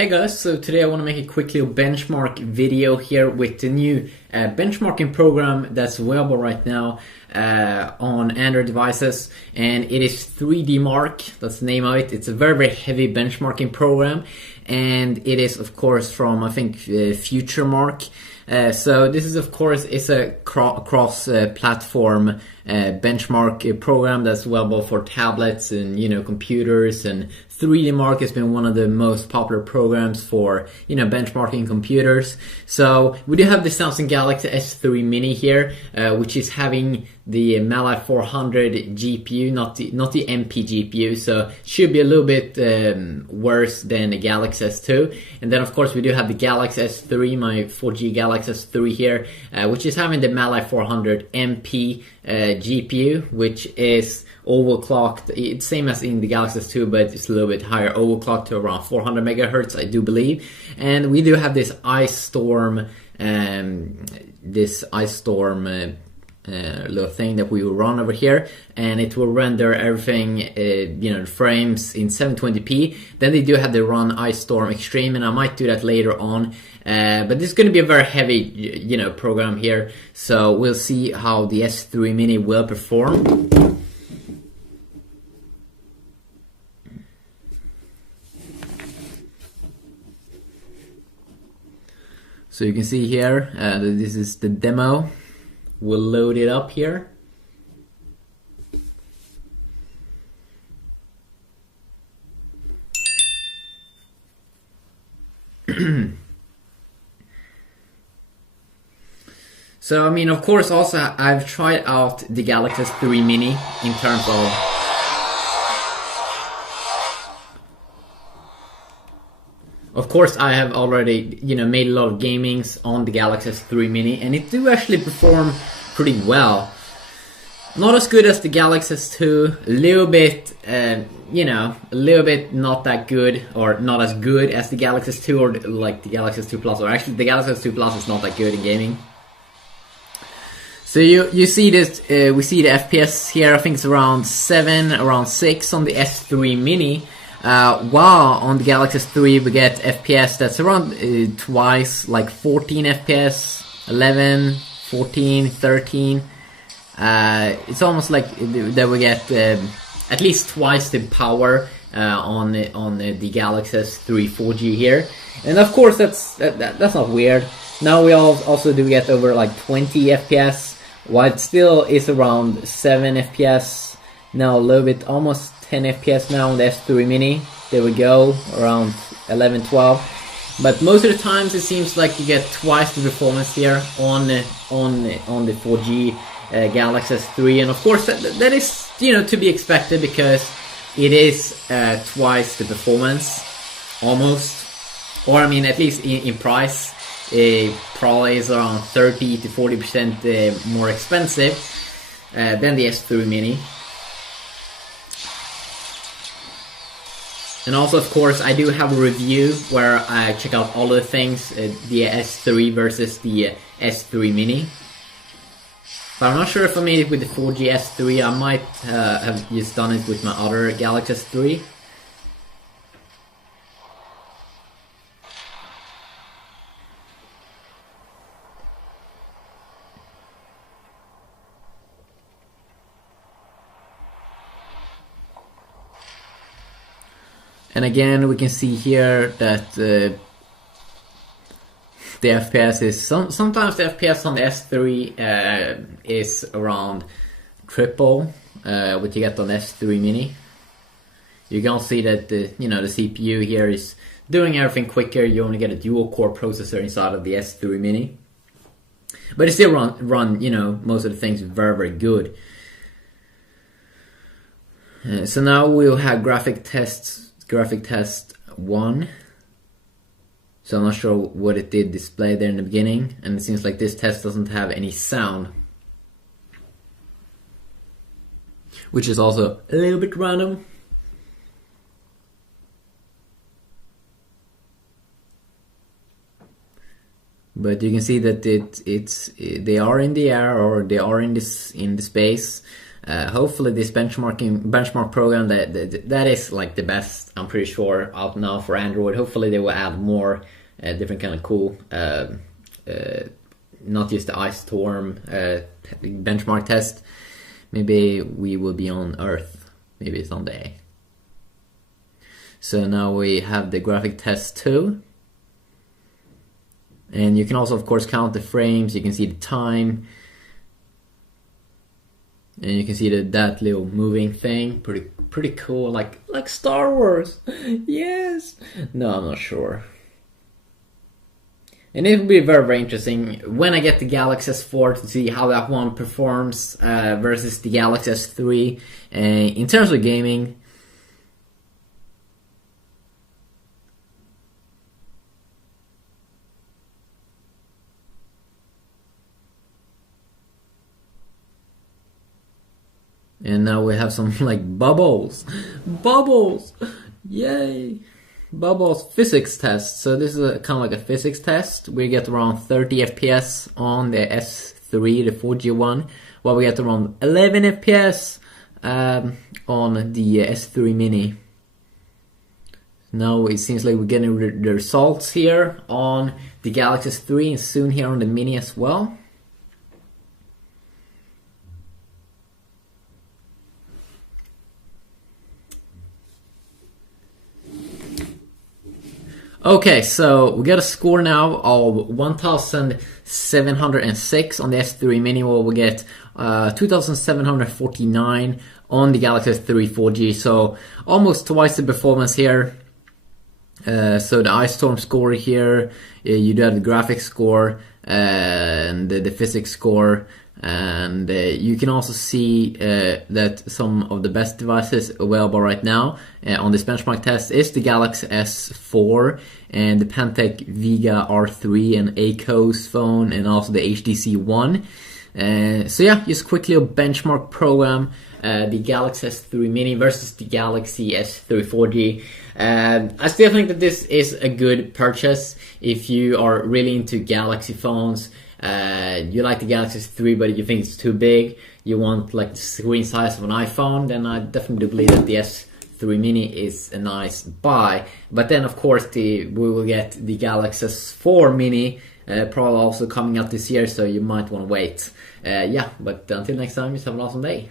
Hey guys, so today I want to make a quick little benchmark video here with the new benchmarking program that's available right now on Android devices, and it is 3DMark, that's the name of it. It's a very heavy benchmarking program, and it is of course from I think FutureMark. So this is of course a cross-platform benchmark program that's available for tablets and computers, and 3DMark has been one of the most popular programs for benchmarking computers. So we do have the Samsung Galaxy S3 Mini here, which is having the Mali 400 GPU, not the MP GPU, so it should be a little bit worse than the Galaxy S2. And then of course we do have the Galaxy S3, my 4G Galaxy S3 here, which is having the Mali 400 MP GPU, which is overclocked. It's same as in the Galaxy S2, but it's a little bit higher, overclocked to around 400 megahertz, I do believe. And we do have this ice storm little thing that we will run over here, and it will render everything frames in 720p. Then they do have the run ice storm extreme, and I might do that later on, but this is going to be a very heavy program here, so we'll see how the S3 Mini will perform. So you can see here that this is the demo. We'll load it up here. So I mean, of course, also I've tried out the Galaxy S3 Mini in terms of course, I have already, made a lot of gamings on the Galaxy S3 Mini, and it do actually perform pretty well. Not as good as the Galaxy S2, a little bit, a little bit not that good, or not as good as the Galaxy S2 or like the Galaxy S2 Plus, or actually the Galaxy S2 Plus is not that good in gaming. So you see this, we see the FPS here. I think it's around 7, around 6 on the S3 Mini. While on the Galaxy S3 we get FPS that's around twice, like 14 FPS, 11, 14, 13. It's almost like that we get at least twice the power on the Galaxy S3 4G here, and of course that's not weird. Now we also do get over like 20 FPS, while it still is around 7 FPS. Now a little bit, almost 10 FPS now on the S3 Mini. There we go, around 11, 12. But most of the times it seems like you get twice the performance here on the 4G Galaxy S3, and of course that is to be expected, because it is twice the performance, almost, or I mean at least in price. It probably is around 30 to 40% more expensive than the S3 Mini. And also, of course, I do have a review where I check out all of the things, the S3 versus the S3 Mini. But I'm not sure if I made it with the 4G S3. I might have just done it with my other Galaxy S3. And again, we can see here that the FPS is sometimes the FPS on the S3 is around triple what you get on the S3 Mini. You can see that the CPU here is doing everything quicker. You only get a dual core processor inside of the S3 Mini, but it still run most of the things very good. So now we'll have graphic test 1. So I'm not sure what it did display there in the beginning, and it seems like this test doesn't have any sound, which is also a little bit random. But you can see that they are in the air, or they are in the space. Hopefully this benchmark program that is like the best, I'm pretty sure, out now for Android. Hopefully they will add more different kind of cool, not just the ice storm benchmark test. Maybe we will be on Earth, maybe someday. So now we have the graphic test too. And you can also, of course, count the frames. You can see the time. And you can see that little moving thing. Pretty cool, like Star Wars. Yes. No, I'm not sure. And it will be very, very interesting when I get the Galaxy S4 to see how that one performs versus the Galaxy S3 in terms of gaming. And now we have some like bubbles. Bubbles! Yay! Bubbles physics test. So this is kind of like a physics test. We get around 30 FPS on the S3, the 4G one, while we get around 11 FPS on the S3 Mini. Now it seems like we're getting the results here on the Galaxy S3 and soon here on the Mini as well. Okay, so we got a score now of 1,706 on the S3 Mini, while we get 2,749 on the Galaxy S3 4G, so almost twice the performance here. So the Ice Storm score here, you do have the graphics score and the physics score, and you can also see that some of the best devices available right now on this benchmark test is the Galaxy S4 and the Pantech Vega R3 and Acos phone, and also the HTC One. So yeah, just quickly a benchmark program, the Galaxy S3 Mini versus the Galaxy S3 4G. I still think that this is a good purchase if you are really into Galaxy phones. You like the Galaxy S3 but you think it's too big, you want like the screen size of an iPhone, then I definitely believe that the S3 Mini is a nice buy. But then of course we will get the Galaxy S4 Mini probably also coming out this year, so you might want to wait. Yeah, but until next time, just have an awesome day.